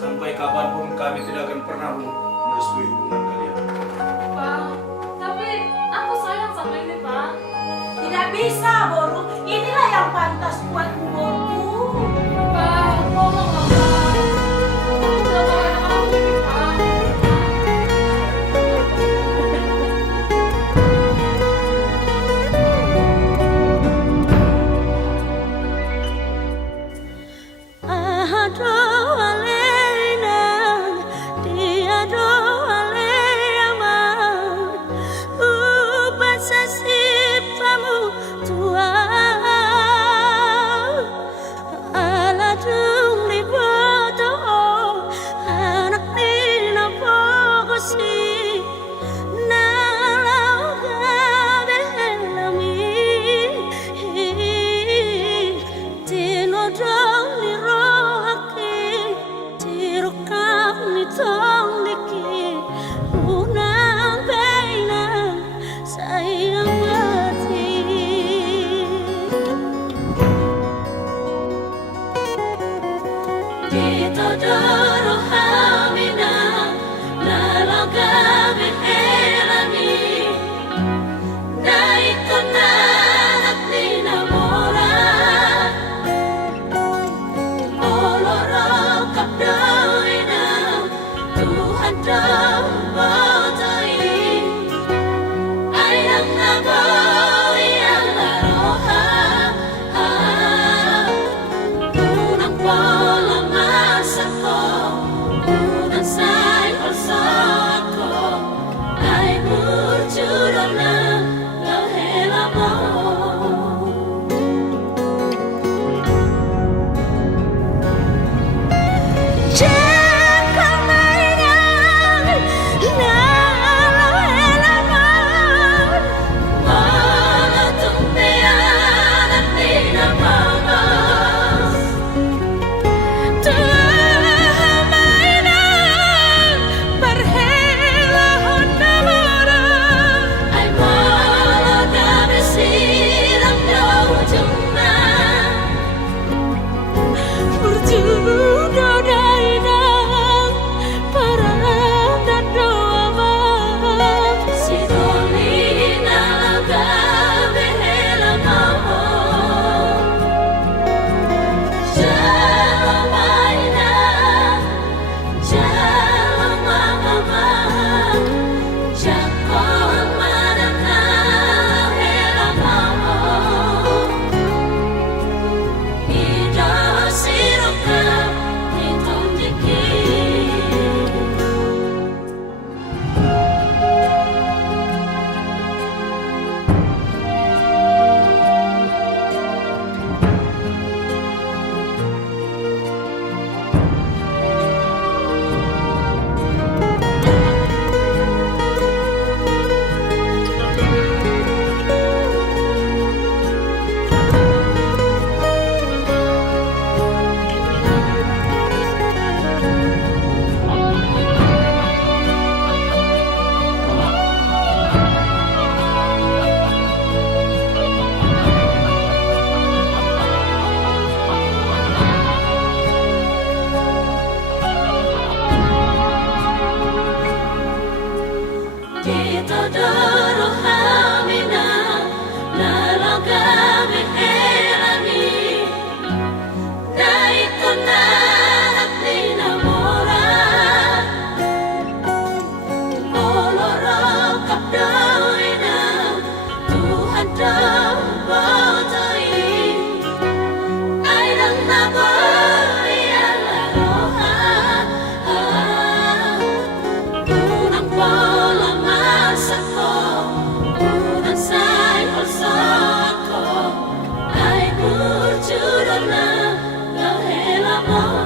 Sampai kapanpun kami tidak akan pernah merestui hubungan kalian. Pak, tapi aku sayang sama ini, Pak. Tidak bisa, Boru. Inilah yang pantas buat Boru. Pak, tolong lah, Pak. Aku udah tahu yang aku ini, Pak. Aduh alena, dia doa leaman, bahasa sipamu tua, ala dumi bodo, anak nina fokusi, nalau gabelami, tino doni rohaki, tiro kami tong diki, unang beina sayang mati. Dito doro hamina, nalau gabi elami, na ito na nagninamora. Olorong kapdawin na Tuhan daw batai, ay ang nabawi ang laroha. Unang palamasok ko, unang say olsot ko, ay murjuro na lahela mo. Dito doro hamina, nalau gabi elami, na ito na nagninamora. Olorong kapdawin na Tuhan daw batai, ay nang nabawi ang laroha. Unang palamasok ko, unang say olsot ko, ay murjuro na lahela mo.